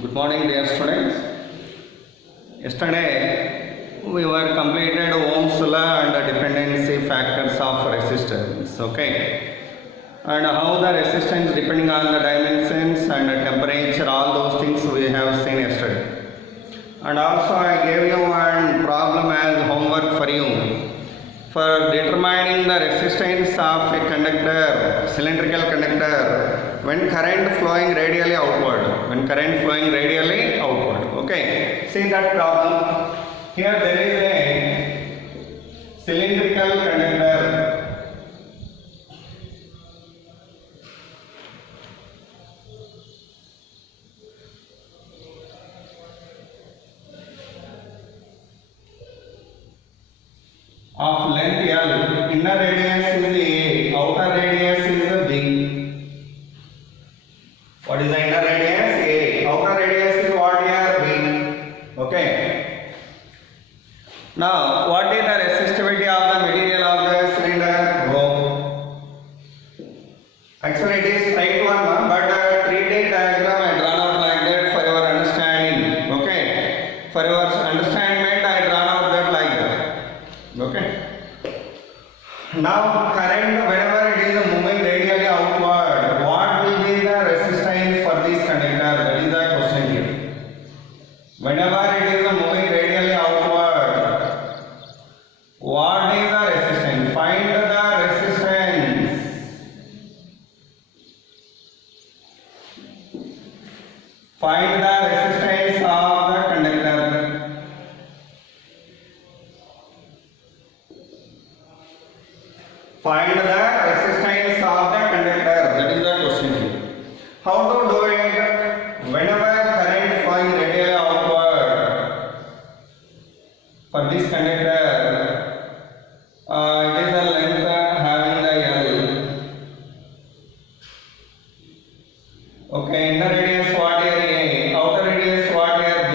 Good morning, dear students. Yesterday we were completed Ohm's law and the dependency factors of resistance. Okay, and how the resistance depending on the dimensions and the temperature, all those things we have seen yesterday. And also I gave you one problem as homework for you for determining the resistance of a conductor, cylindrical conductor, when current flowing radially outward. When current flowing radially outward. Okay, see that problem. Here there is a cylindrical conductor. Of length L, inner radius is A, outer radius is B. What is the inner radius? A. Outer radius is what here? B. Okay. Now, what is the resistivity of the material of the cylinder? Rho. Actually, it is straight one, but 3D diagram I drawn out like that for your understanding. Okay. For your understanding, I drawn out that like that. Okay. Now current, whenever it is moving radially outward, what will be the resistance for this conductor? That is the question here. Whenever it is moving radially outward, what is the resistance? Find the resistance. Find the resistance of the conductor. Find the resistance of the conductor. That is the question here. How to do it? Whenever current flowing radially outward for this conductor, it is the length having the L. Okay, inner radius what here A, outer radius what here B.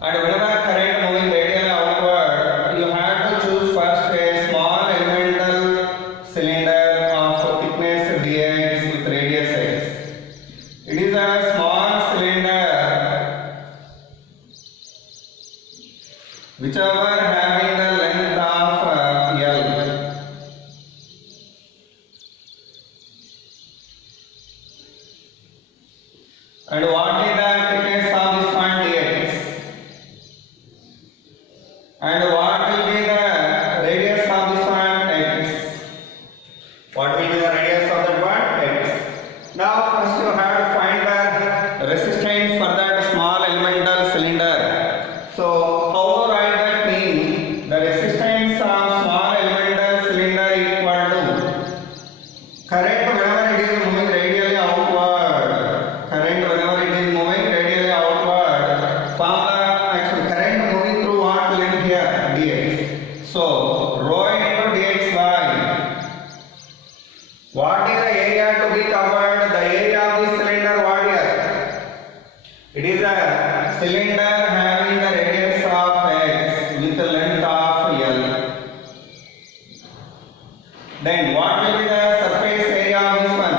And whenever current moving radially outward, you have to choose first a small elemental cylinder of thickness dx with radius x. It is a small cylinder whichever having the length of L. And what is the thickness of this one dx? And what will be the radius of this one x? What will be the radius of that one x? Now first you have to find the resistance for that small elemental cylinder. So how to write that mean? The resistance of small elemental cylinder equal to current whenever it is moving radially outward. Current whenever it is moving radially outward. From the actual current moving through what length here? Dx. So rho into dxy. What is the area to be covered? The area of this cylinder what here? It is a cylinder having the radius of x with the length of L. Then what will be the surface area of this one?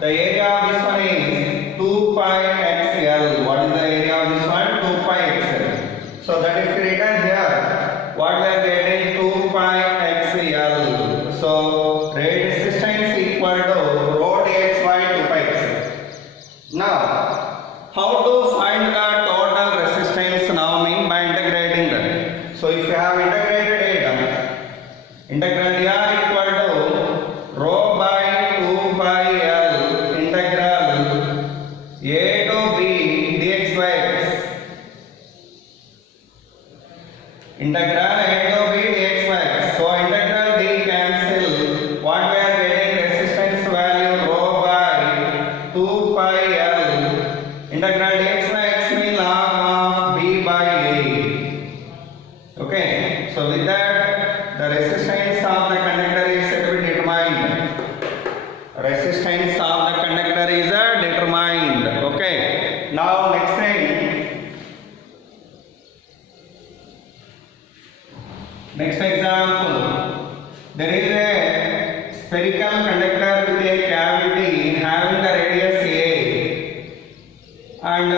The area of this one is 2 pi xl. What is the area of this one? 2 pi xl. So that if we written here, what we are getting 2 pi xl. So resistance equal to rho dxy 2 pi xl. Now, how to find the total resistance now mean by integrating that. So if you have integrated it, integral dr equal to rho by 2 pi L integral a to b dx by x. Integral a to b dx by x. So integral d cancel. What we are getting resistance value rho by 2 pi L. Integral dx by x means log of b by a. Okay. So with that, the resistance of the conductor is said to be determined. Resistance of the conductor is determined. Okay. Now next thing. Next example. There is a spherical conductor with a cavity having the radius a. and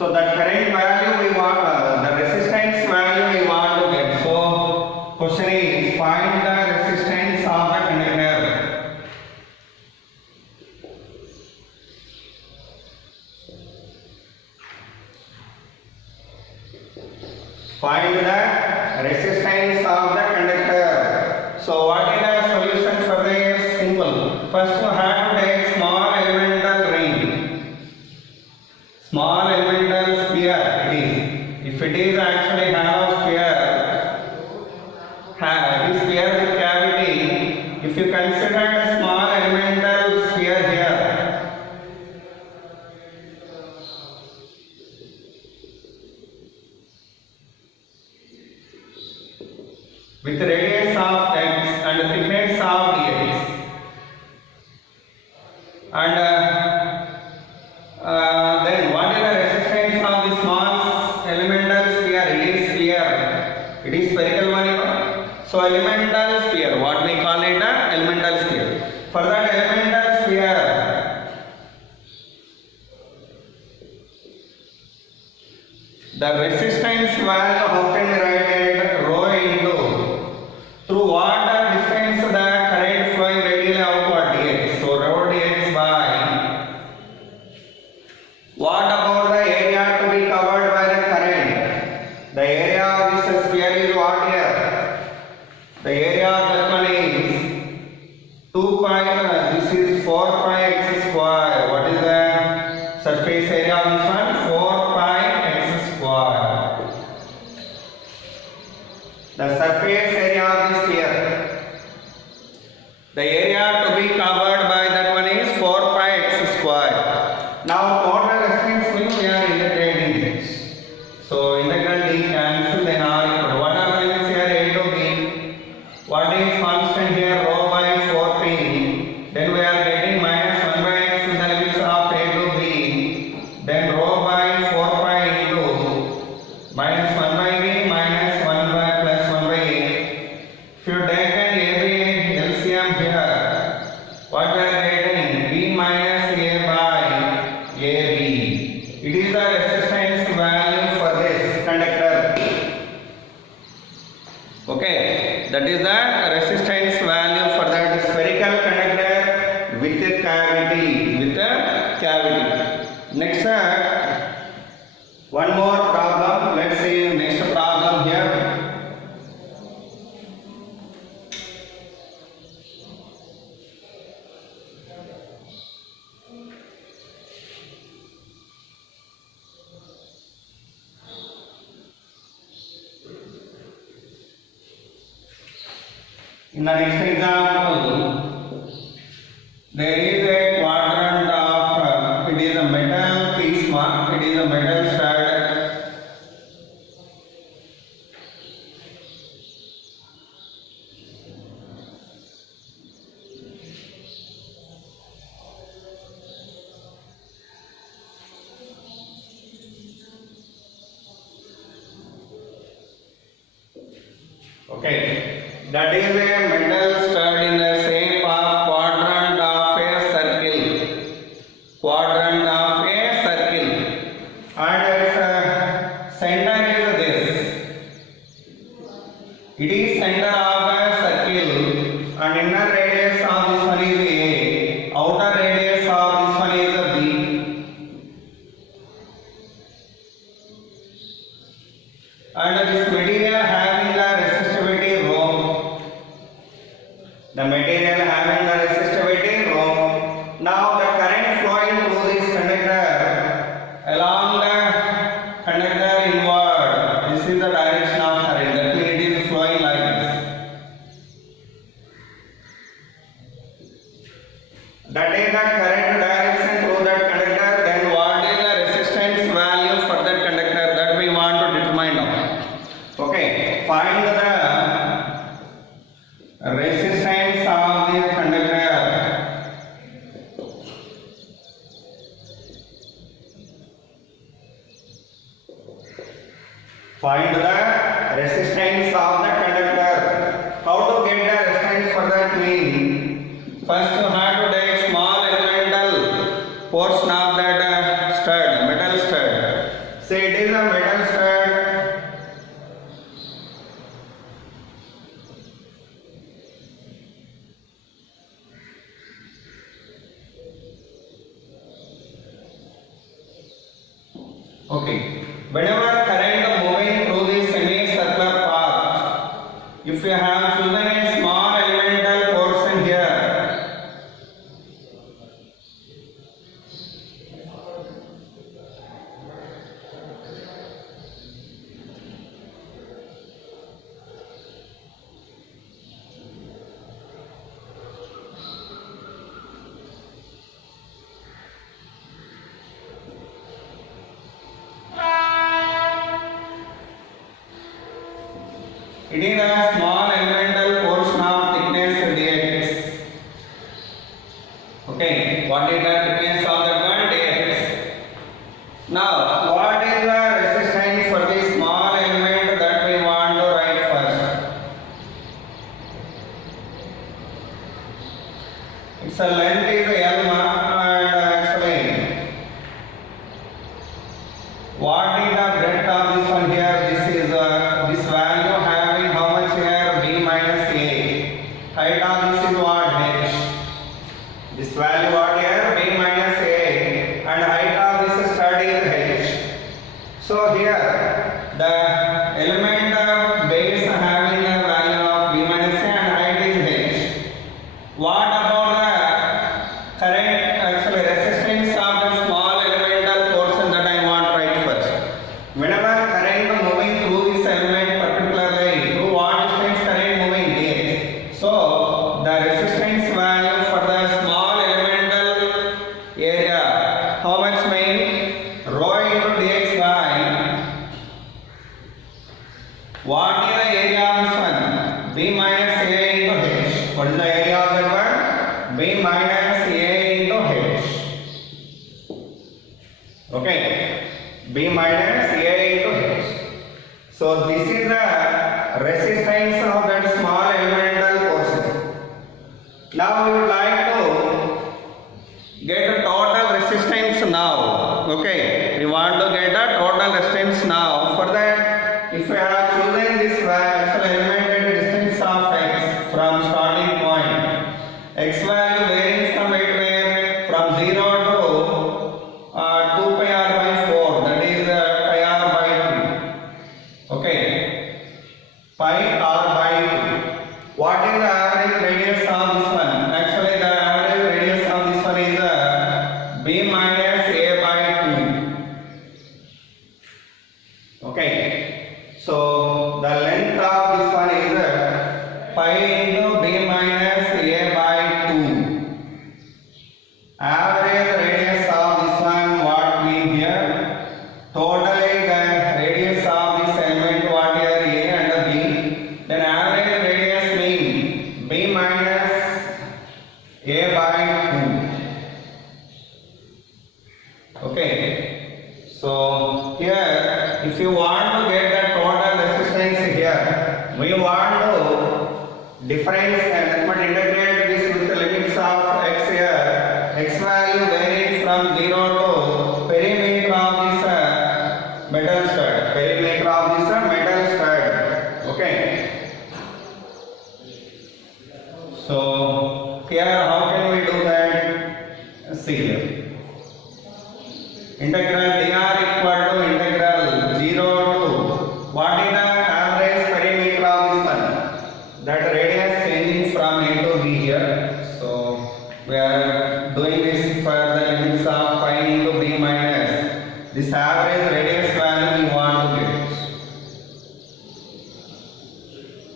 So that current value we want, the resistance value we want to get. So question is find the resistance of the conductor. Find the resistance of the conductor. So what is the solution for this? Simple. First you have to take small elemental ring. Small elemental sphere it is. If it is actually have a sphere, this sphere with cavity, if you consider a small elemental sphere here, with radius of x and thickness of dx, and then what is the resistance of the small elemental sphere? It is sphere. It is spherical one, you know. So elemental sphere, what we call it a elemental sphere. For that elemental sphere, the resistance value, how can we write it? Rho into through what distance the current flowing radially outward dx. So rho dx by what about the area to be covered by the current? The area of this sphere is what here? The area of that one is 2 pi, this is 4 pi x square. What is the surface area of this one? 4 pi x square. The surface area of the sphere. The area to be covered by that one is 4 pi x square. Now total resistance will we are integrating this. So integral d cancel, then r equal. What are the limits here? A to b. What is constant here? Rho by 4p. Then we are getting minus 1 by x in the limits of a to b. Then rho by 4 pi into minus 1 by b minus 1 by plus 1 by a. If you take an ab LCM here, what we are getting? b minus a by ab. It is the resistance value for this conductor. Okay, that is the resistance value for that spherical conductor with a cavity. Next, one more problem. Let's see next problem here. In the next example, there is a quadrant of, it is a metal piece mark, it is a metal stud. Okay. That is a metal stud in the shape of quadrant of a circle. Quadrant of a circle. And its center is this. It is center of a circle and inner radius of this one is a. Outer radius of this one is a b. And this material having the resistivity rho. The material having the resistivity rho. Now the current flowing through this conductor along the conductor inward. This is the direction of current. That means it is flowing like this. That is the current direction through that conductor. Then what is the resistance value for that conductor? That we want to determine now. Okay, find the resistance of the conductor. Find the resistance of the conductor. How to get the resistance for that mean? First you have to take small elemental portion of that stud, metal stud. Okay. Whenever current moving through this semicircular path, if you have chosen a small elemental portion here, it is a small elemental portion of thickness dx. Okay, what is the thickness of that one? Dx. Now, what is the resistance for this small element that we want to write first? Its length is L and explain. What is the breadth of this one here? This is this value having how much here? B minus A. Height of this is what? H. This value what here? B minus A. And height of this stud is H. So here the element of base having a value of B minus A and height is H. What about the current actually resistance of the small elemental portion that I want to write first? Whenever current moving through this element particularly, through what distance current moving dx. So the resistance value for the small elemental area, how much mean? Rho into dx by what is the area of this one? B minus A into H. What is the area of that one? B minus A into H. Okay. B minus A into H. So this is the resistance of that small elemental portion. Now we would like to get the total resistance now. Okay. We want to get the total resistance now. For that, if we have chosen this actual element at a distance of x from starting point, x value varying from it where from 0 to 2 pi r by 4, that is pi r by 2. Okay, pi r by 2. What is the average radius of this one? Actually, the average radius of this one is b minus a by 2. Okay, so the length of this one is pi into b minus a by 2. Average radius of this one what we here? Totally the radius of this element what here a and b. Then average radius mean b minus a by 2. Okay. So here if you want to get the total resistance here, we want to difference and integrate this with the limits of x here. X value varying from 0 to perimeter of this metal stud. Perimeter of this metal stud. Okay. So here how can we do that? See here. Integral dr equal to integral 0 to what is the average perimeter of this one? That radius changing from a to b here. So we are doing this for the limits of pi into b minus this average radius value we want to get.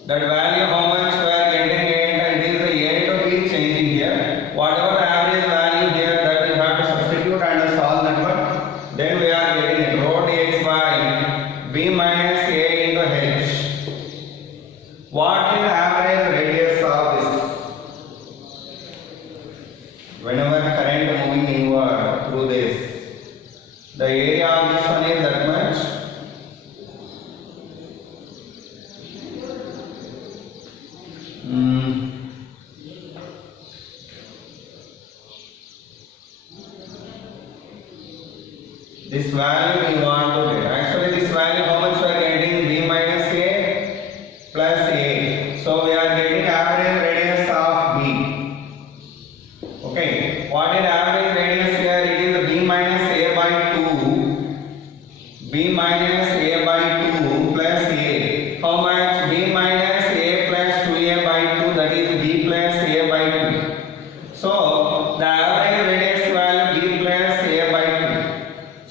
That value how much we are getting it is a to b changing here. Whatever the average value here that we have to substitute and solve that one. Then we are getting rho dx by b minus a into h. What is the average radius of this? Whenever current moving inward through this, the area of this one is that much. This value we want to get. Actually, this value how much we are getting? B minus a plus a. So we are getting average radius of b. Okay. What is average radius here? It is b minus a by 2.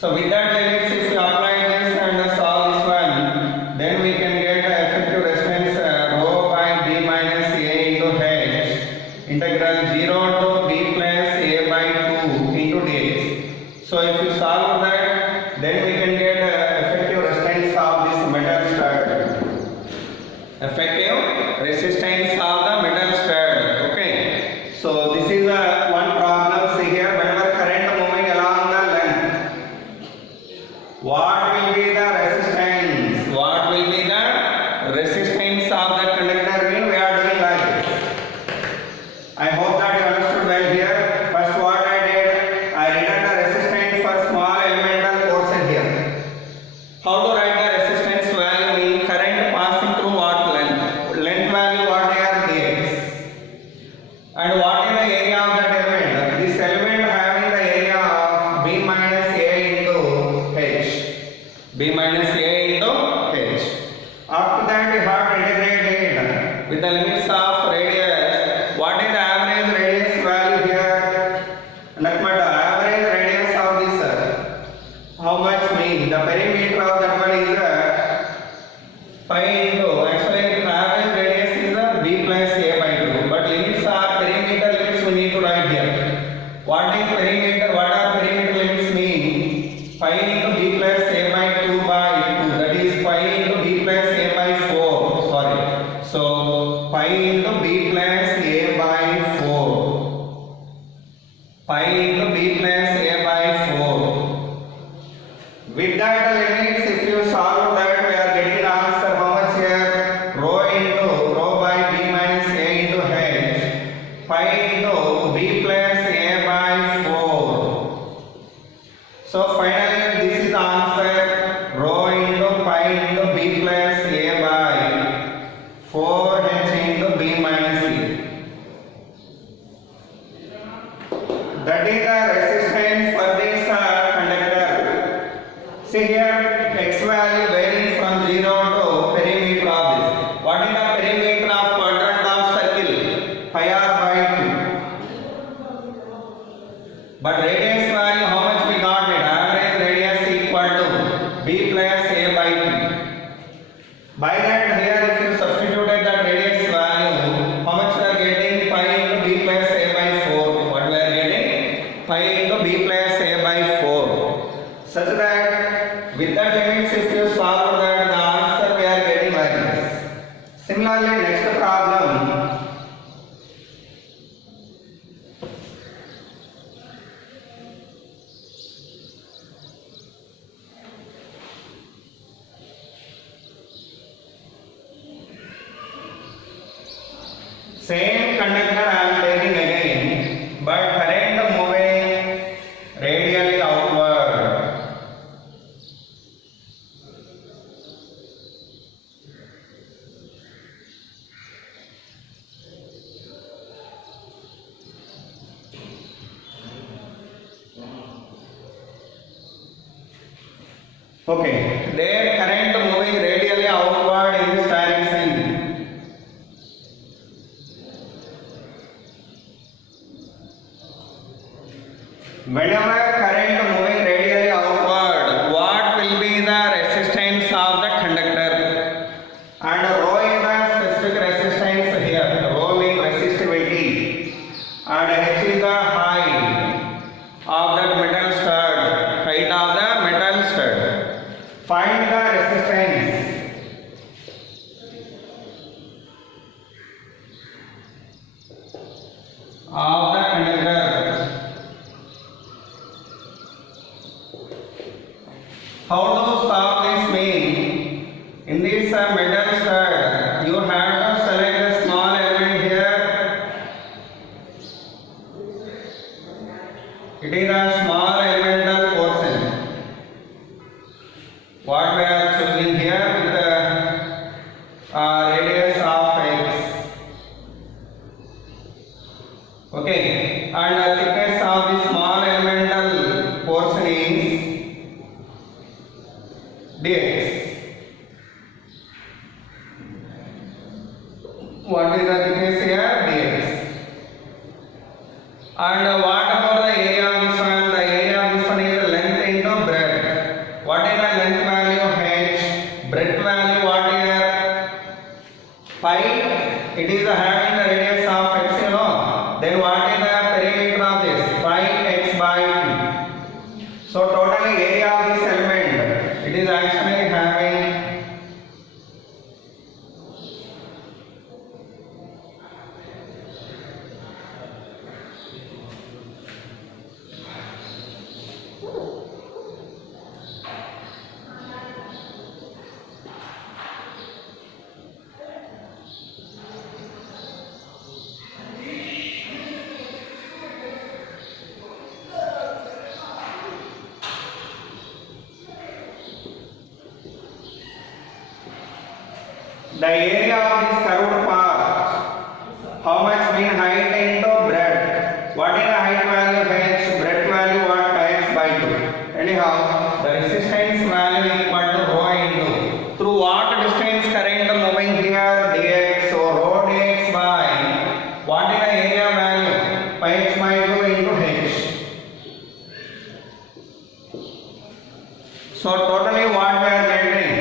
So with that limits, if you apply this and solve this one, then we can get the effective resistance rho by b minus a into h integral 0 to b plus a by 2 into dx. So if you solve that, then we can get effective resistance of this metal stud. Effective resistance of the metal stud. Okay. So this is one problem. See here, whenever current moving along the length, what will be the resistance? What will be the resistance of that conductor? We are doing like this. I hope that you understood well here. First what I did, I written the resistance for small elemental portion here. How to write the resistance value? In current passing through what length? Length value what they are dx. And what is the area of that element? This element having the area of b minus a into h. B minus a into h. After that we have to integrate it with the limits of radius. What is the average radius value here? Nothing but the average radius of this. How much mean? The perimeter of that one is pi into. Actually, the average radius is b plus a by 2. But limits are perimeter limits we need to write here. What is perimeter? What are perimeter limits mean? Pi into b plus a by 2 by 2. That is pi into b plus a by 4. Sorry. So pi into b plus a by 4. Pi into b plus a by 4. With that limits, if you solve that, we are getting the answer how much here? Rho by b minus a into h. Pi into b plus a by 4. So finally this is the answer. Rho into pi into b plus a by 4h into b minus a. That is the resistance for this conductor. See here, x value varying from 0 to perimeter of this. What is the perimeter of quadrant of circle? Pi r by 2. But radius value, how much we got it? Average radius equal to b plus a by 2. By that here, if you substituted that radius value, how much we are getting? Pi into b plus a by 4. What we are getting? Pi into b plus a by 4. Such that with that limits, if you solve that, the answer we are getting like this. Similarly, next problem. Same conductor I am taking again, but current moving radially outward. Okay, their current moving radially outward in this direction. Whenever current moving radially outward, what will be the resistance of the conductor? And rho is the specific resistance here. Rho means resistivity. And h is the height of that metal stud. Height of the metal stud. Find the resistance. Of the conductor. How to solve this mean? In this metal stud, you have to select a small element here. It is a small elemental portion. What we are choosing here with the radius of x. Okay, and the thickness of the small elemental portion is dx. What is the thickness here? Dx. And what about the area of this one? The area So totally area of this element, it is actually having the area of this curved path, how much mean height into breadth. What is the height value h, breadth value what x by 2. Anyhow, the resistance value equal to rho into through what distance current moving here dx. So rho dx by what is the area value pi x by 2 into h. So totally what we are getting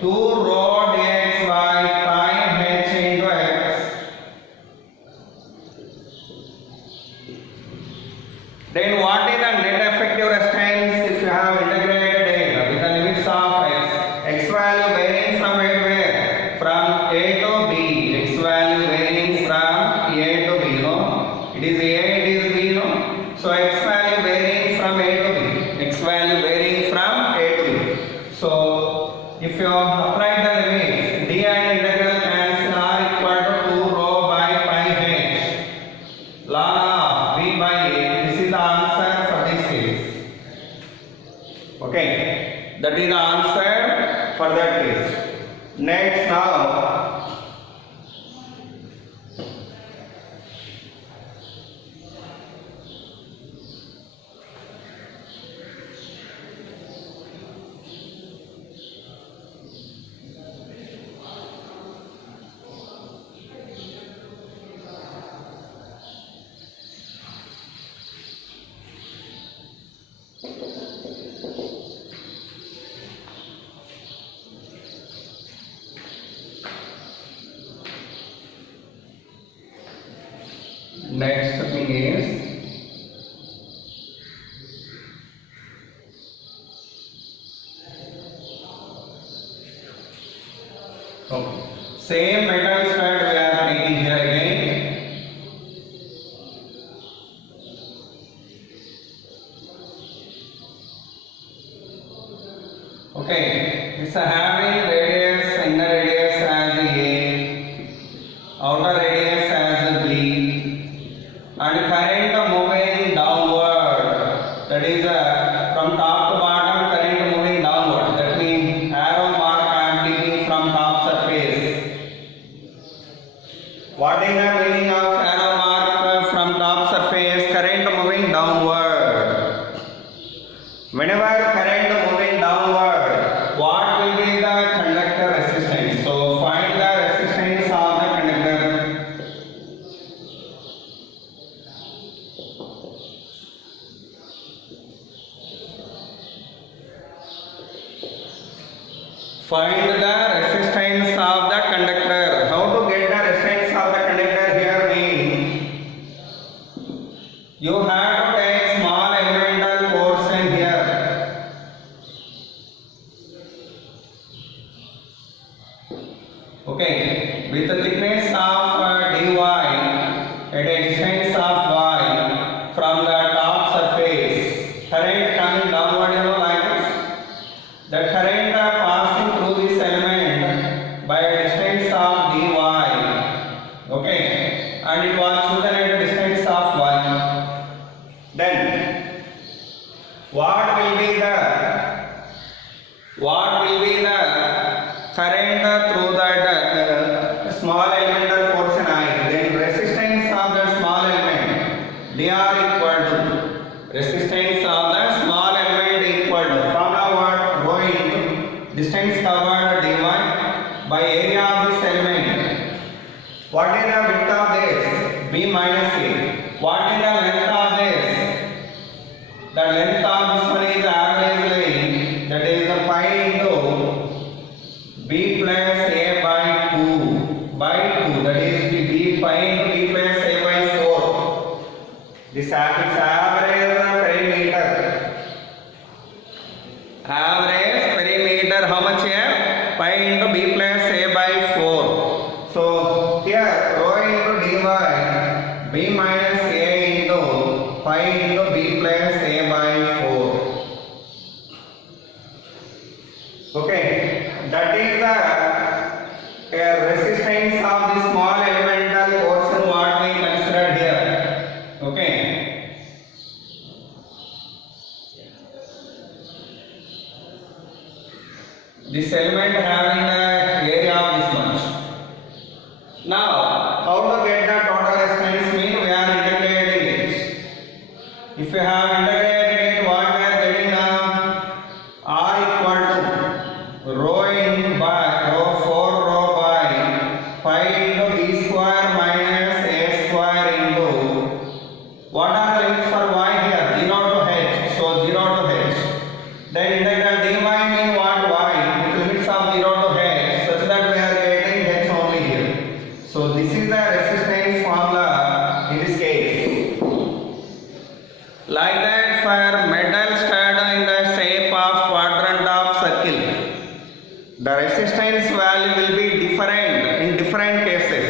2 rho dx by pi h into x. Then what is the net effective resistance if you have integrated it with the limits of x value varying from where? From a to b. X value varying from a to b. It is a, it is b. So x value varying from a to b. X value varying from a to b. So if you apply the limits, d and integral cancel are equal to 2 rho by pi h ln of b by a. This is the answer for this case. Okay, that is the answer for that case. Next now, next thing is okay. Same metal stud we are taking here again. Okay, it's having radius, inner radius as A, outer radius as B, and current moving downward. That is from top to bottom, current moving downward. That means arrow mark I am taking from top surface. What is the meaning of arrow mark from top surface? Current moving downward. Whenever current moving downward, what will be the conductor resistance? So find the resistance of the conductor. Find the resistance of the conductor. How to get the resistance of the conductor here means you have to take small elemental portion here. Okay, with the thickness of dy at a distance of y from the top surface, current coming downward, like this. The current passing through this element by a distance of dy. Okay, and it was chosen at a distance of y. Then what will be the current through that small elemental portion I? Then resistance of the small element dr equal to resistance of the small element equal to from now what rho into distance covered dy by area of this element. What is the width of this? B minus A. What is the length of this? The length of this one is the average line, that is the pi into B plus A by 2 that is B pi into B plus A by 4. This is average perimeter. into B plus A by 4. Okay, that is the resistance of the small elemental portion what we considered here. Okay. This element having the area of this much. Now, how to get the total resistance mean we are integrating it. If you have integrated it, what we are getting now? R equal to rho in by rho 4 rho by pi into B square minus A square into what are the limits for y here? 0 to h. So 0 to h. Then integral dy mean what? Y with limits of 0 to h such that we are getting h only here. So this is the resistance formula in this case. Like that for metal stirred in the shape of quadrant of circle, the resistance value will be different in different cases.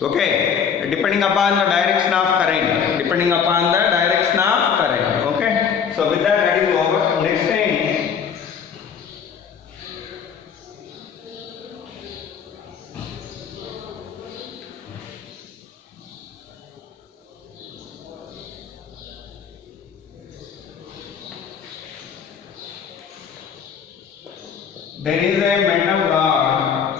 Okay, depending upon the direction of current. Depending upon the direction of current. Okay, so with that is over. Next thing. There is a metal rod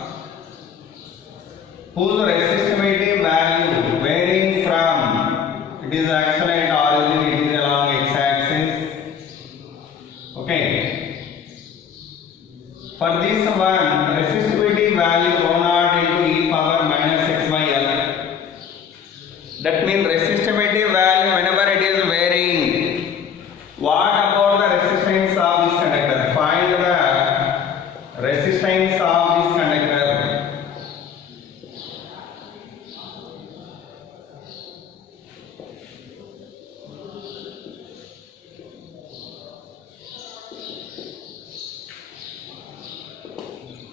whose resistivity value varying from, it is actually at origin, it is along x-axis. Okay. For this one, resistivity value rho naught into e power minus x by l. That means resistivity value whenever it is varying. What about the resistance of this conductor? Find the resistance of this conductor.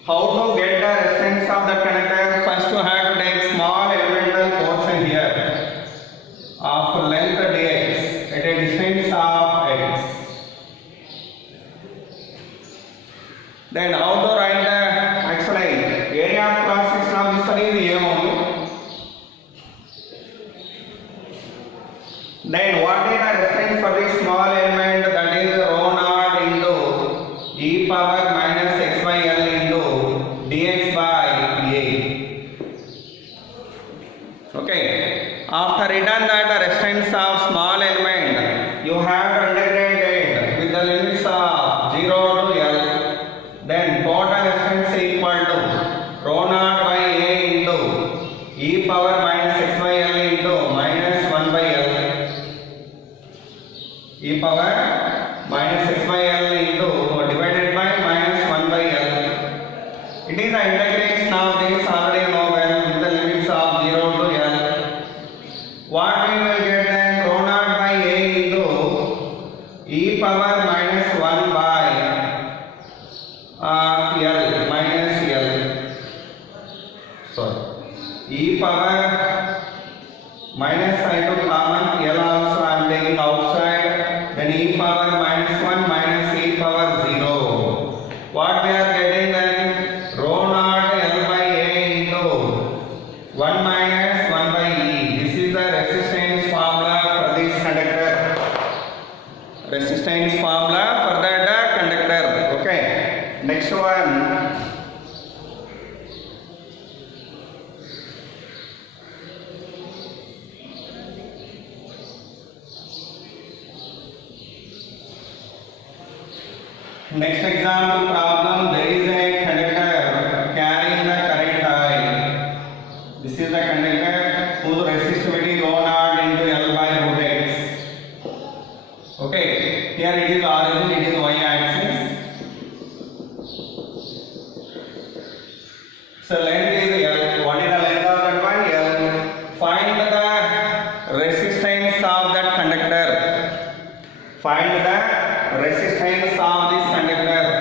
How to get the resistance of the conductor? First you have to take small elemental portion here of length dx at a distance of x. Then how to write the actually area of cross section of this one is A only. Then what is the resistance for this small element? That is rho naught into e power minus x by l into dx by A. Okay. After written that the resistance of small element, you have to integrate it with the limits of 0 to l. Then total resistance equal to rho naught by A into e power minus x by l into minus 1 by l. E power minus x by l into divided by minus 1 by l. It is the integration of this already known with the limits of 0 to l. What we will get then rho naught by A into e power minus 1 by l minus l. Sorry. E power minus I took common, l also I am taking outside. Then e power minus 1 minus e power 0. What we are getting then? Rho naught l by A into 1 minus 1 by e. This is the resistance formula for this conductor. Resistance formula for that conductor. Okay. Next one. Next example problem, there is a conductor carrying the current I. This is the conductor whose resistivity rho naught into L by root x. Okay, here it is origin, it is y axis. So length is L. What is the length of that one? L. Find the resistance of that conductor. Find the resistance of this conductor.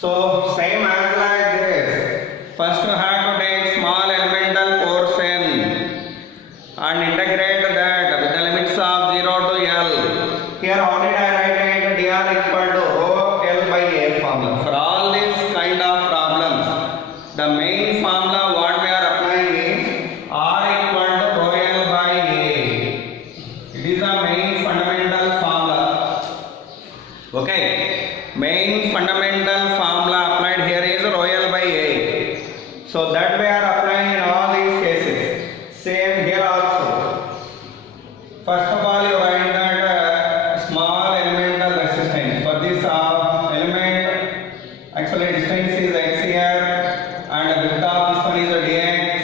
So same as like this. First you have to take small elemental portion and integrate that with the limits of 0 to L. Here how did I write it? dr equal to rho L by A formula. For all these kind of problems, the main formula what we are applying is R equal to rho L by A. It is the main fundamental formula. Okay. Main fundamental formula applied here is rho L by A. So that we are applying in all these cases. Same here also. First of all, you write that small elemental resistance. For this element, actually distance is x here, and the width of this one is dx.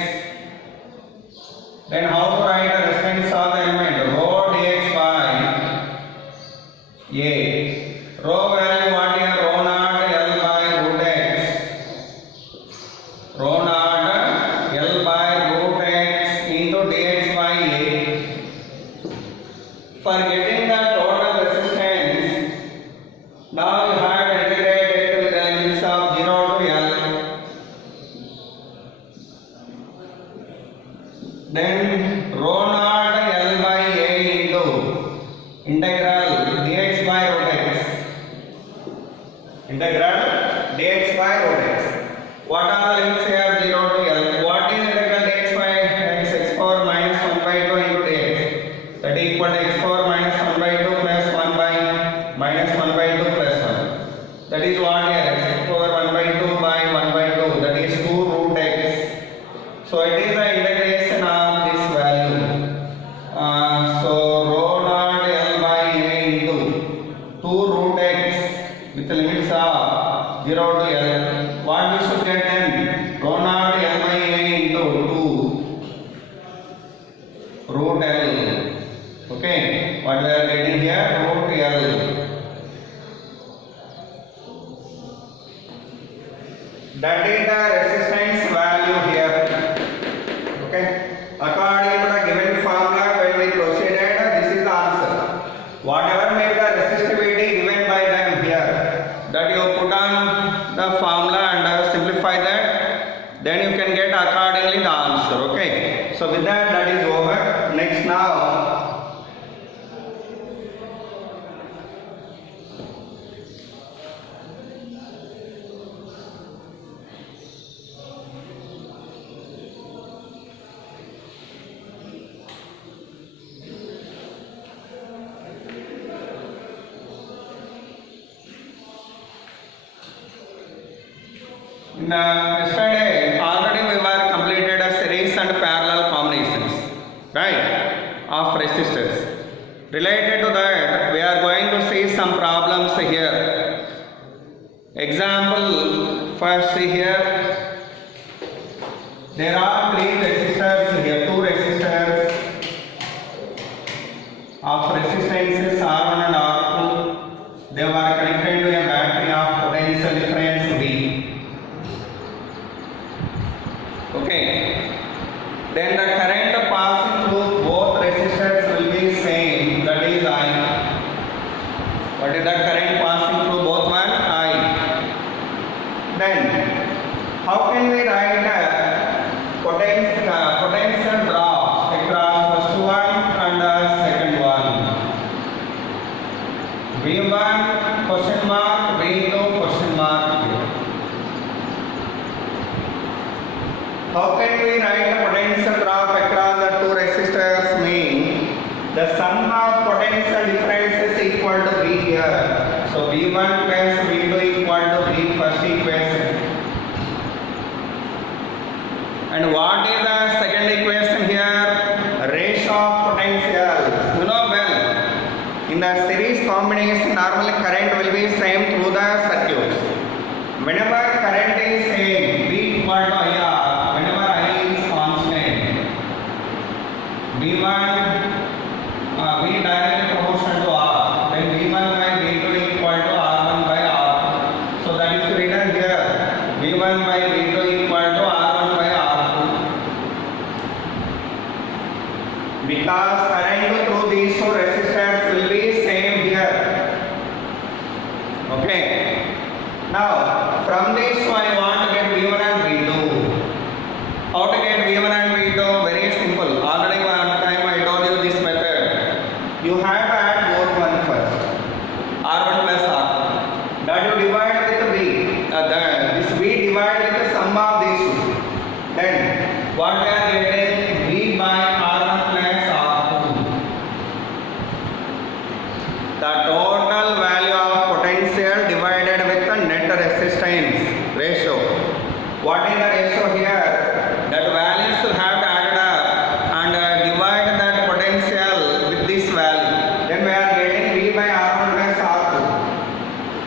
Then how to write the resistance of the element? Rho dx by A. Rho value what here? Rho naught L by root x. Rho naught L by root x into dx by A. For getting the total resistance, now you have to integrate it with the limits of 0 to L. Then rho naught L by A into integral dx by root x. Integral dx by root x. What are the limits here? 0 to L. What is integral dx by x? X power minus 1 by 2 into dx. That is equal to x power minus 1 by 2 plus 1 by minus 1 by 2 plus 1. That is what here? X power 1 by 2 by 1 by 2. That is 2 root x. So it is the integration of this value. So rho naught L by A into 2 root x with the limits of 0 to L. What we should get then? Rho naught L by A into 2 root L. Okay, what we are getting here? Root L. That is the resistance value here. Okay, according to the given formula, when we proceeded, this is the answer. Whatever may be the resistivity given by them here, that you put on the formula and simplify that, then you can get accordingly the answer. Okay, so with that is over. Next now. Yesterday already we were completed a series and parallel combinations, right, of resistors. Related to that, we are going to see some problems here. Example, first see here. There are 3 resistors here, 2 resistors of resistances R1 and R2. They were connected to a battery of potential difference V. Okay, then the current passing through both resistors will be same, that is I. What is the current passing through both one? I. Then how can we write potential drops across first one and second one? V1 question mark, V2 question mark here. How can we write the potential drop across the 2 resistors? Mean the sum of potential difference is equal to V here. So V1 plus V2 equal to V first equation. And what is the second equation here? Ratio of potentials. You know well, in the series combination normally current will be same through the circuits. Whenever current is same, V equal to IR. V1, V directly proportional to R, then V1 by V2 equal to R1 by R2. So that is written here, V1 by V2 equal to R1 by R2. Because current through these 2 resistors will be same here. Okay. Now from this I want to get V1 and V2. How to get V1 and V2? Very simple. Already one time I told you this method. You have to add both one first. R1 plus R. That you divide with V. This V divided with the sum of these two. Then what we are getting? V by R1 plus R2. The total value of potential divided with the net resistance ratio. What is the ratio here? That values have to add up and divide that potential with this value. Then we are getting V by R1 plus R2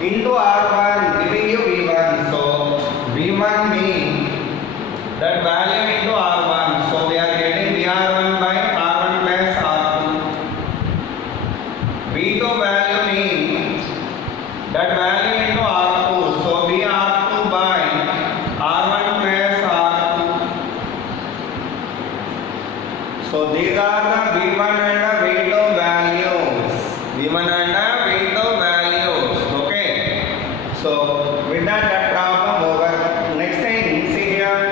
into R1 giving you V1. So V1 means that value into R1. So we are getting VR1 by R1 plus R2. V2 value means that value into R2. So VR2 by R1 plus R2. So these are the V1 and the V2 values. V1 and the V2 values. Okay. So with that problem over. Next thing, see here.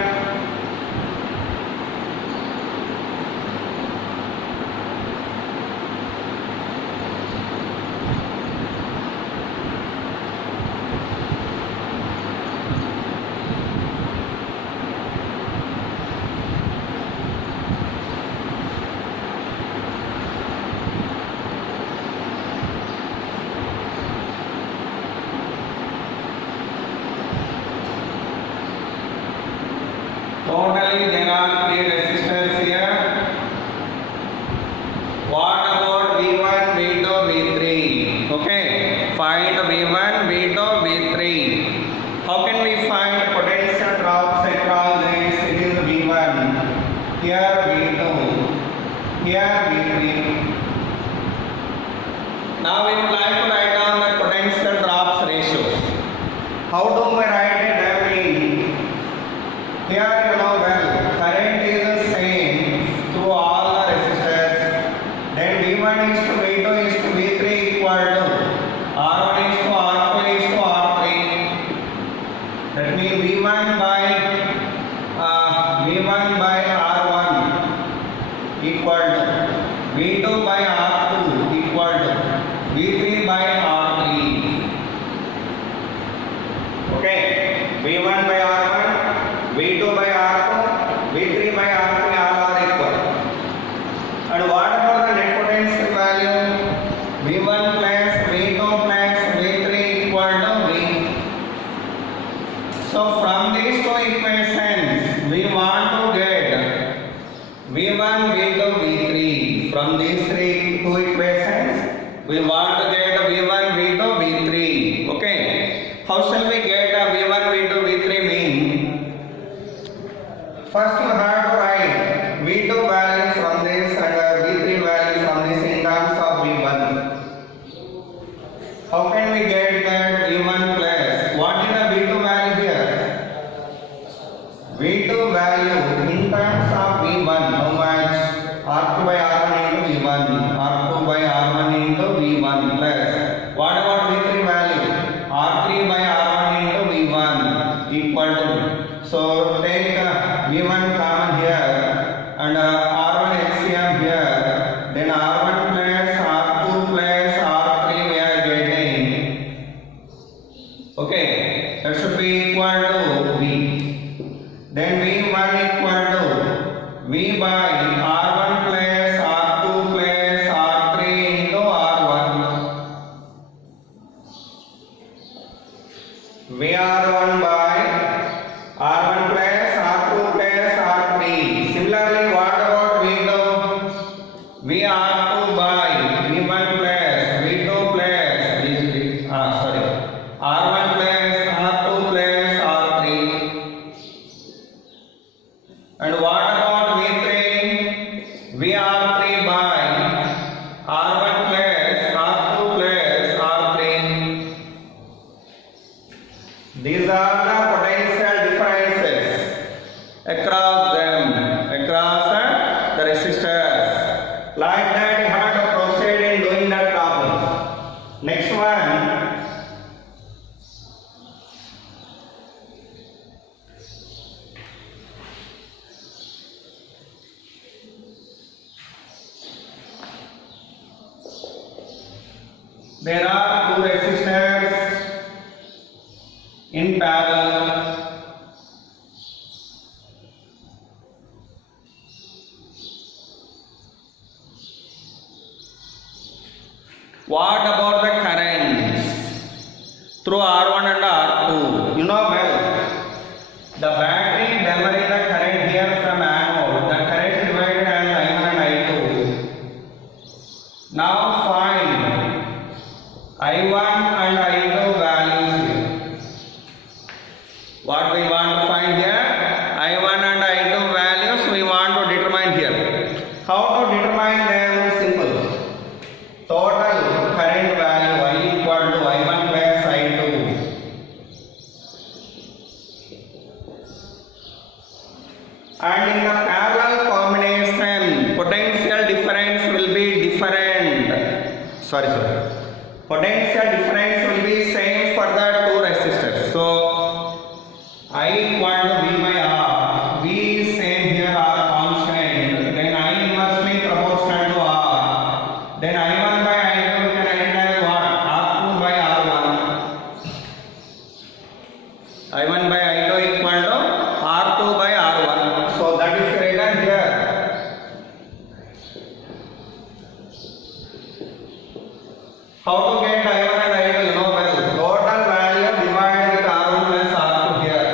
Totally there are 3 resistors here. What about V1, V2, V3? Okay, find V1, V2, V3. How can we find potential drops across this? It is V1, here V2, here V3. Now we would like to write down the potential drops ratios. How do we write it? Here you know well, current is the same through all the resistors. Then V1 is to V2 is to V3 equal to R1 is to R2 is to R3. That means V1 by R1 equal to V2 by R2 equal to V3 by R3. Okay, V1 by R1. V2 by R2, V3 by R3 all are equal. And what about the net potential value? V1 plus V2 plus V3 equal to V. So from these two equations, we want to get V1, V2, V3. From these two equations, we want to get V1, V2, V3. Okay. How shall we get V1, V2, V3 mean? First you have to write V2 value from this and V3 value from this in terms of V1. How can we get that V1 plus? What is the V2 value here? V2 value in terms of V1, how much? R2 by R1 into V1, R2 by R1 into V1 plus. What about V3 value? R3 by R1 into V1 equal to. So take V1 common here and R1 LCM here, then R1 plus R2 plus R3 we are getting. Okay, that should be equal to V. Then V1 equal to V by R1 plus R2 plus R3 into R1. VR1 by R1 plus R2 plus R3. Similarly, what about V2? VR2 by V1 plus V2 plus R1 plus R2 plus R3. And what about V3? VR3 by R1 plus R2 plus R3. These are the potential differences across them, across the resistors. Like that you have to proceed in doing that problem. Next one. there are two resistors in parallel. What about the currents through R1 and R2? You know well, the battery delivering the current here from anode, the current divided as I1 and I2. Now find I1 and I2 values here. What we want to find here? I1 and I2 values we want to determine here. How to determine them? Simple. Total current value I equal to I1 plus I2. And in the parallel combination, potential difference will be different. Potential difference will be same for the two resistors. So I equal to V by R. V is same here, R constant. Then I inversely proportional to R. Then I1 by I2 we can write as what? R2 by R1. I1 by I2 equal to R2 by R1. So that is written here. How to get I1 and I2? You know well. Total value divided with R1 plus R2 here.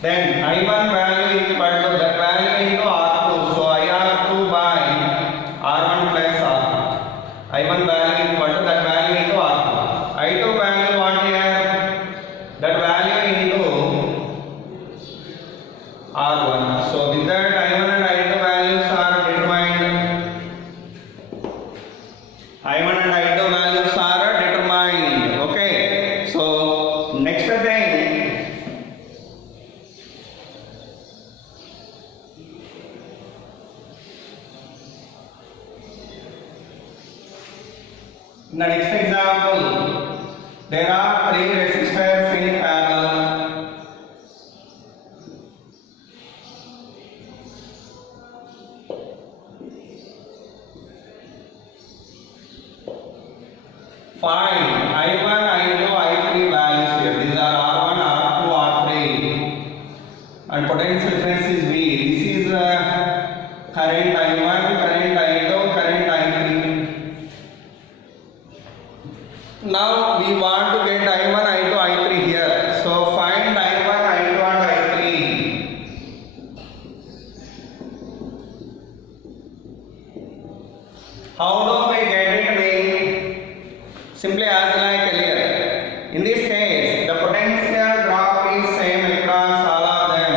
Then I1 value equal to that value into R2. So IR2 by R1 plus R2. I1 value equal to that value into R2. I2 value what here? That value into R1. So with that I1 and I2 values are determined. I1 and I2 values are determined. Okay. So next thing. In the next example, there are three resistors in parallel. Find I1, I2, I3 values here. These are R1, R2, R3. And potential difference is V. This is current I1, current I2, current I3. Now we want to get I1, I2, I3 here. So find I1, I2 and I3. How do we get it? Simply as like earlier. In this case, the potential drop is same across all of them.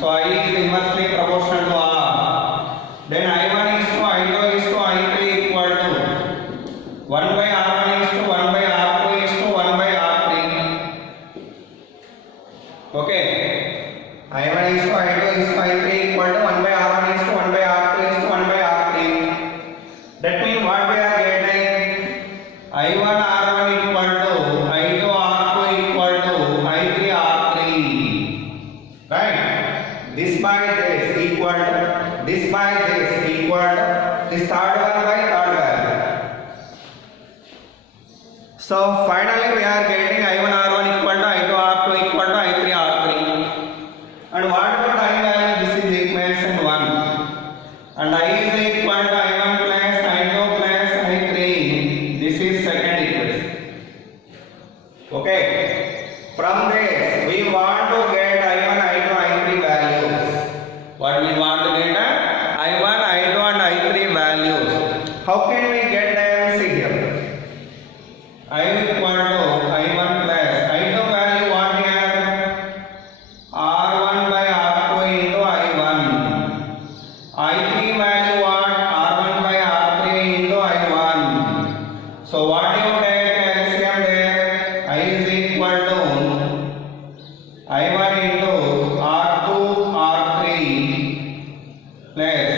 So I is inversely proportional to R. Then I1 is to I2 is to I3 equal to 1 by R1 is to 1 by R2 is to 1 by R3. Okay. I1 is to I2 is to I3 equal to 1 by R1 is to 1 by R2 is to 1 by R3. That means what we are getting? I1 R1 equal to I2 R2 equal to I3 R3. Right? This by this equal to this by this equal to this third one by third value. So finally we are getting I1 R1 equal to I2 R2 equal to I3 R3. And what about I value? This is equation 1. And I is equal to I1 plus I2 plus I3. This is second equation. Okay. From this we want to get I1, I2, I3 values. What we want to get? I1, I2 and I3 values. How can we get them? See here. I equal to I1 plus I2 value what here? R1 by R2 into I1. I3 value what? R1 by R3 into I1. So what you take LCM there? I is equal to I1 into R2 R3 plus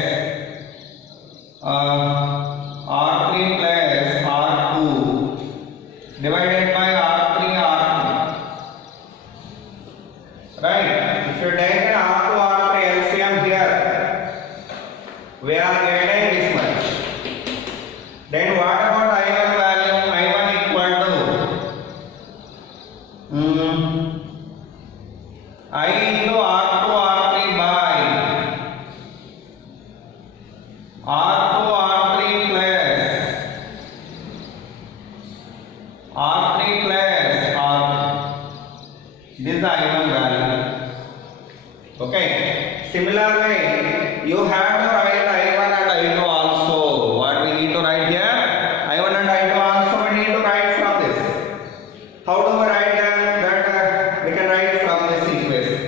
R3 plus R2 divided by R3 R2. Right? If you take an R2 R3 LCM here, we are getting this much. Then This is the I1 value. Okay. Similarly, you have to write I1 and I2 also. What we need to write here? I1 and I2 also we need to write from this. How do we write them? That we can write from this equation.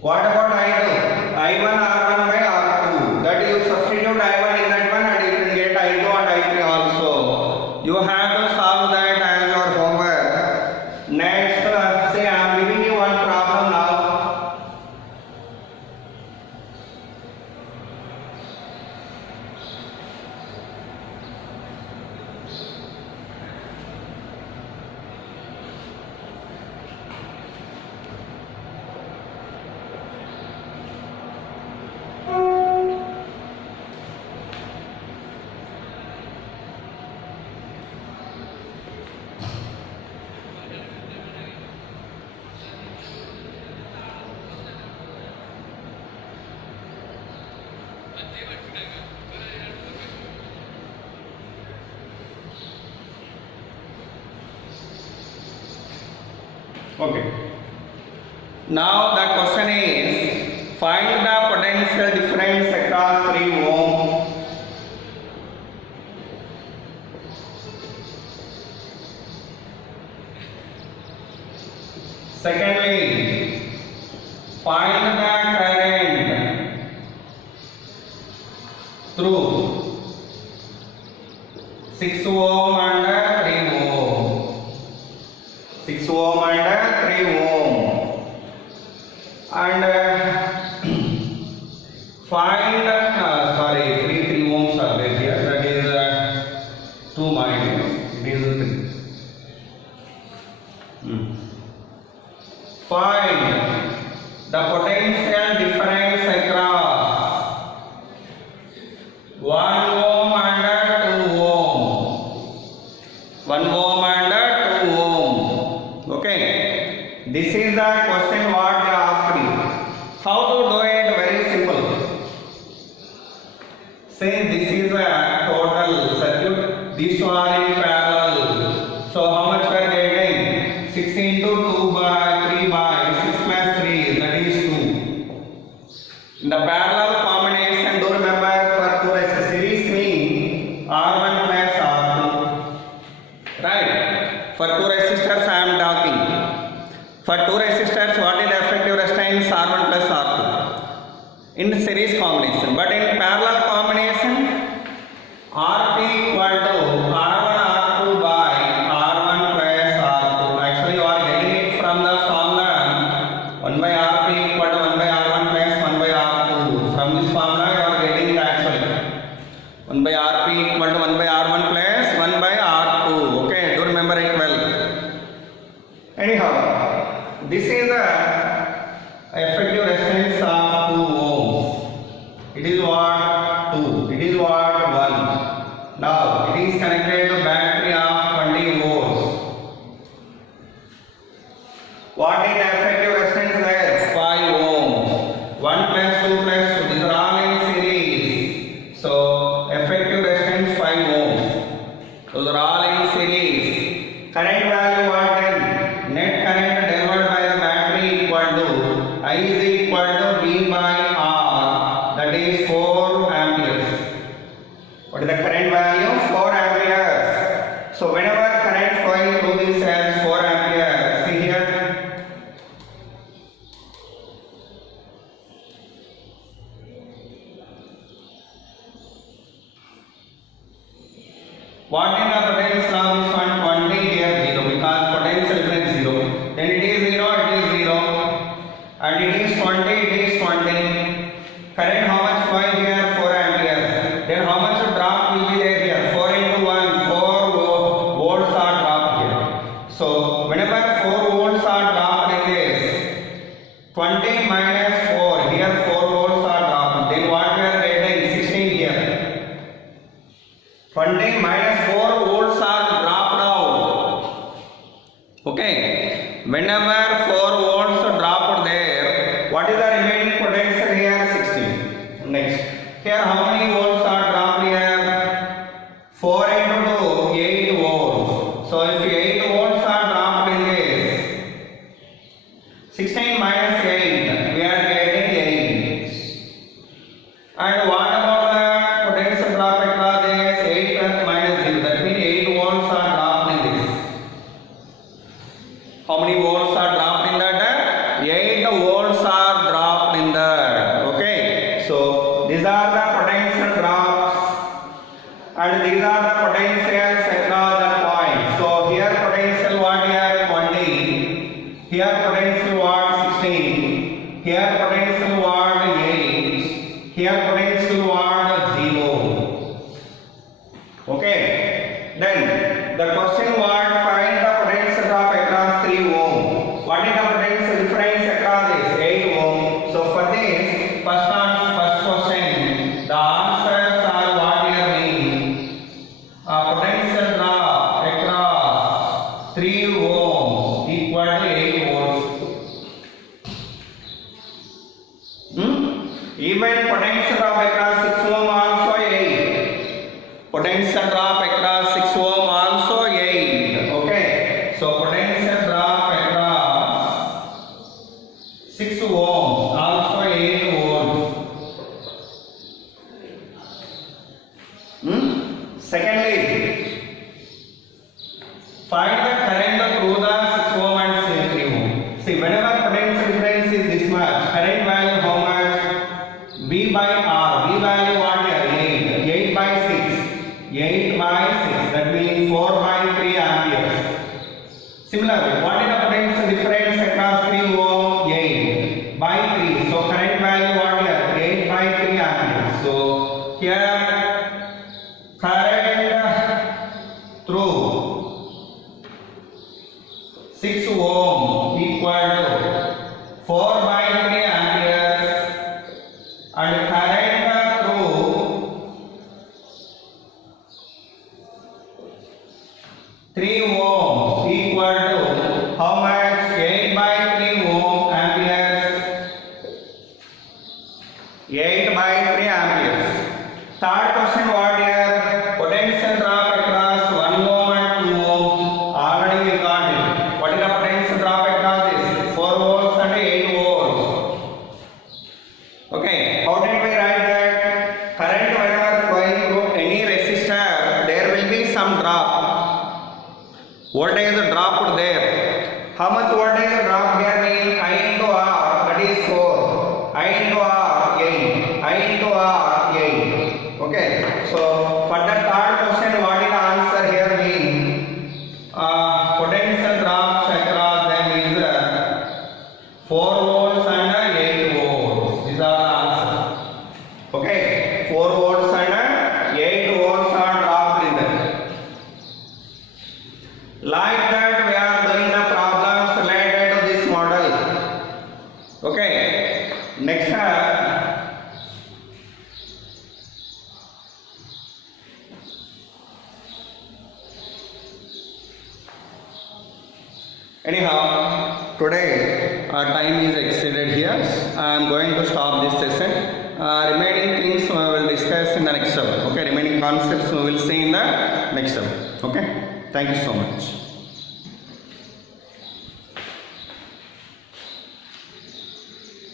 What about I2? I1 R1 by R2. That you substitute I1 in that one and you can get I2 and I3 also. You have to solve that as your homework. Next, say I am giving you one problem now. Okay. Now the question is, find the potential difference across 3 ohm. Secondly, find the current through 6 ohm and 3 ohm. 6 ohm and 3 ohm. And find, sorry, 3 ohms are there here. That is 2 minus. It is 3. Find the potential difference across 1 ohm and 2 ohm. 1 ohm and 2 ohm. Okay. This is the question what they asked me. How to do it? Very simple. Say this is a total circuit. These two are in parallel. So how much we are getting? 6 into 2 by 3 by 6 plus 3, that is 2. In the parallel combination, do remember for 2 as a series mean R1 plus R2. Right? For 2 resistors I am talking. For 2 resistors, what is the effective resistance? R1 plus R2. In series combination. But in parallel combination, RP equal to R1 R2 by R1 plus R2. Actually, you are getting it from the formula 1 by RP equal to 1 by R1 plus 1 by R2. From this formula, you are getting it actually. 1 by RP equal to 1 by R1 plus 1 by R2. Okay, do remember it well. Anyhow, this is the effective resistance of 2 ohms. It is what? 2. It is what? 1. Now, it is connected to battery of 20 volts. What is the effective resistance there? 5 ohms. 1 plus 2 plus 2. These are all in series. So, effective resistance 5 ohms. Those are all in series. Current value what then? Net current delivered by the battery equal to I is equal to V by R. That is 4 amperes. What is the current value? 4 amperes. So whenever current flowing through this as 4 amperes, see here. What is the potential of this one? 20 here 0 because potential difference 0. Then it is 0, it is 0. And it is 20, it is 20. Current how much flowing here? 4 amperes. Then how much drop will be there here? 4 into 1, 4 volts are dropped here. So whenever 4 volts are dropped in this, 20 minus 4, here 4 volts are dropped. Then what we are getting? 16 here. 20 minus 4 volts are dropped out. Then the question was find the potential drop across 3 ohm. What is the potential difference across this 8 ohm? So for this first question, the answers are what you mean. Potential drop across 3 ohms equal to 8 volts. Even potential drop across 6 ohm also 8. Potential drop across 6 ohm also 8. Okay. So potential drop across 6 ohm also 8 volts. Secondly, find the current through the 6 ohm and 3 ohm. See, whenever potential difference is this much, current value how much? V by R. V value what here? 8. 8 by 6. 8 by 6. That means 4 by 3 amperes. Similarly, what is the potential difference across 3 ohm? 8 by 3. So current value what here? 8 by 3 amperes. So here current through 6 ohm equal to 4 by 3 amperes, and current through 3 ohm equal to how much? 8 by 3 ohm amperes. 8 by 3 amperes. Third question what here? Potential drop across 1 ohm and 2 ohm. Already we got it. What is the potential drop across this? 4 volts and 8 volts. Okay. How did we write that? Current whenever flowing through any resistor, there will be some drop. Voltage dropped there. How much voltage drop here means I into R, that is 4. I into R, 8. I into R, 8. Okay. So for the third question, what is the answer here mean? Potential drops across them is 4 volts and 8 volts. These are the answers. Okay. 4 volts and 8 volts are dropped in them. Like that we are doing the problems related to this model. Okay. Next anyhow, today our time is exceeded here. I am going to stop this session. Remaining things we will discuss in the next level. Okay, remaining concepts we will see in the next level. Okay, thank you so much.